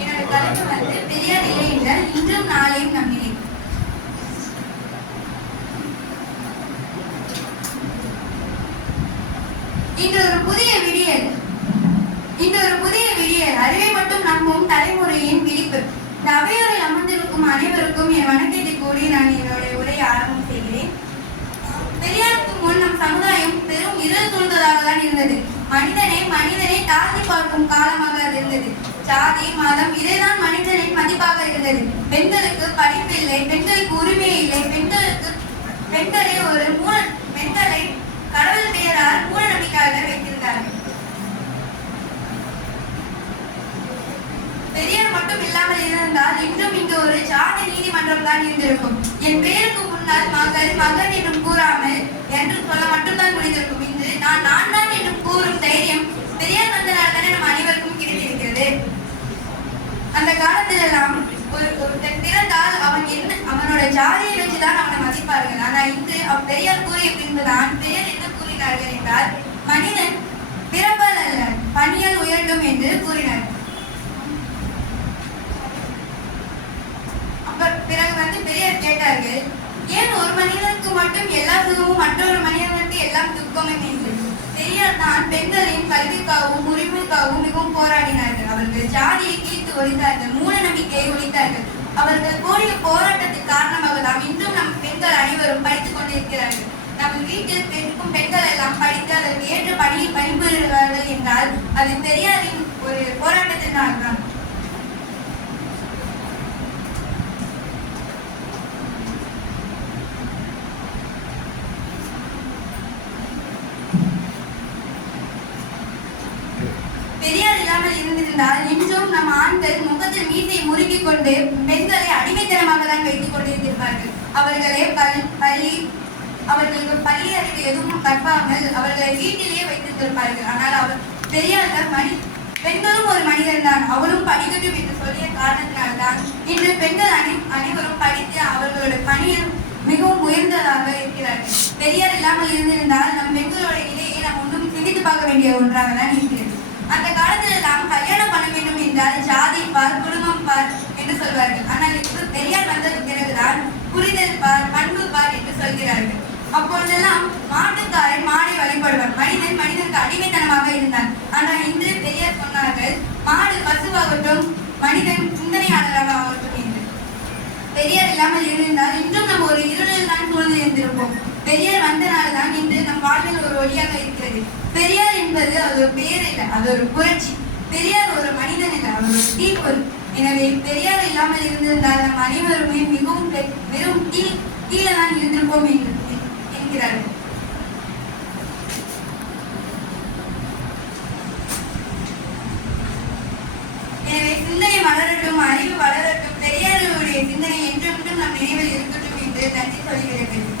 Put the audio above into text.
என்னோட தலைப்பு பெரியார் இல்லை என்றால் இன்றும் நாளையும் நம் நிலை. இன்று ஒரு புதிய விடியல் அறிவை மட்டும் நம்பும் தலைமுறையின் விழிப்பு. இந்த அவையோரில் அமர்ந்திருக்கும் அனைவருக்கும் என் வணக்கத்தை கூறி நான் என்னுடைய உரையை ஆரம்பம் செய்கிறேன். பெரியாருக்கு முன் நம் சமுதாயம் பெரும் இருள் சூழ்ந்ததாக தான் இருந்தது. மனிதனை தாழ்த்தி பார்க்கும் காலமாக அது இருந்தது. ஜாதி மதம் இதைதான் மனிதனின் மதிப்பாக இருந்தது. பெண்களுக்கு படிப்பு இல்லை, பெண்களுக்கு உரிமை இல்லை, பெண்களை ஒரு பெண்களை கடவுள் பெயரால் மூட நம்பிக்கையாக வைத்திருந்தார்கள். பெரியார் மட்டும் இல்லாமல் இருந்தால் இன்றும் இங்கு ஒரு ஜாதி நீதிமன்றம் தான் இருந்திருக்கும். என் பெயருக்கு முன்னால் மகன் என்றும் கூறாமல் என்று சொல்ல மட்டும்தான் முடிந்திருக்கும். இன்று நான் தான் என்றும் கூறும் தைரியம் பெரியார் வந்ததால் தானே நம் அனைவருக்கும் கிடைத்திருக்கிறது. அந்த காலத்தில் எல்லாம் ஒருத்தன் பிறந்தால் அவனோட ஜாதியை வச்சுதான் அவனை மதிப்பார்கள். ஆனால் இன்று பெரியார் கூறிய பின்புதான் பெரியார் என்ன கூறினார்கள் என்றால், மனிதன் பிறப்பால் அல்ல பணியால் உயர்ந்தும் என்று கூறினார். பிறகு பெரியார் கேட்டார்கள், ஏன் ஒரு மனிதனுக்கு மட்டும் எல்லா சுகமும் மற்றொரு மனிதனுக்கு எல்லாம் துக்கமும் என்று. பெரியார் தான் பெண்களின் கல்விக்காகவும் உரிமைக்காகவும் மிகவும் போராடினார்கள். அவர்கள் ஜாதியை கிழித்து ஒழித்தார்கள், மூட நம்பிக்கையை ஒழித்தார்கள். அவர்கள் கூடிய போராட்டத்திற்கு காரணமாக தான் இன்றும் நம் பெண்கள் அனைவரும் படித்துக் கொண்டிருக்கிறார்கள். நம் வீட்டில் இருக்கும் பெண்கள் எல்லாம் படித்து அதற்கு ஏற்ற பணியில் பணிபுரிகிறார்கள் என்றால் அது பெரியாரின் ஒரு போராட்டத்தினால் தான். பெரியார் இல்லாமல் இருந்திருந்தால் இன்றும் நம் ஆண்கள் முகத்தில் மீசையை முறுக்கிக் கொண்டு பெண்களை அடிமைத்தனமாக தான் வைத்துக் கொண்டிருந்திருப்பார்கள். அவர்களுக்கு பள்ளி அறிவு எதுவும் கற்பாமல் அவர்களை வீட்டிலேயே வைத்திருந்திருப்பார்கள். ஆனால் பெரியார் பெண்களும் ஒரு மனிதன் தான், அவளும் படிக்கட்டும் என்று சொல்லிய காரணத்தினால்தான் இன்று பெண்கள் அனைவரும் படித்து அவர்களோட பணியில் மிகவும் உயர்ந்ததாக இருக்கிறார்கள். பெரியார் இல்லாமல் இருந்திருந்தால் நம் பெண்களோட நிலையை நாம் ஒன்றும் சிந்தித்து பார்க்க வேண்டிய ஒன்றாக தான் இருக்கிறது. அந்த காலத்தில் நாம் கல்யாணம் பண்ண வேண்டும் என்றால் ஜாதி பார், குடும்பம் பார் என்று சொல்வார்கள். ஆனால் இப்போது பெரியார் வந்தது பிறகுதான் புரிதல் பார், பண்பு பார் என்று சொல்கிறார்கள். அப்பொழுதெல்லாம் மாட்டுக்காரன் மாடை வழிபடுவார், மனிதனுக்கு அடிமைத்தனமாக இருந்தான். ஆனால் இன்று பெரியார் சொன்னார்கள், மாடு பசுவாகட்டும், மனிதன் சிந்தனையாளராக ஆகட்டும் என்று. பெரியார் இல்லாமல் இருந்தால் இன்றும் நம்ம ஒரு இருளில் தான் சூழ்ந்து இருந்திருப்போம். பெரியார் வந்தனால்தான் இன்று நம் வாழ்வில் ஒரு ஒளியாக இருக்கிறது. பெரியார் என்பது அது ஒரு பெயர் இல்லை, அது ஒரு புரட்சி. பெரியார் ஒரு மனிதன் இல்லை, அவர் ஒரு தீப்பொருள். எனவே பெரியார் இல்லாமல் இருந்திருந்தால் நம் அனைவருமே மிகவும் வெறும் கீழே தான் இருந்திருப்போம் என்கிறார்கள். எனவே சிந்தனை வளரட்டும், அறிவு வளரட்டும், பெரியாருடைய சிந்தனை என்றென்றும் நம் நினைவில் இருக்கட்டும் என்று நன்றி சொல்கிறது.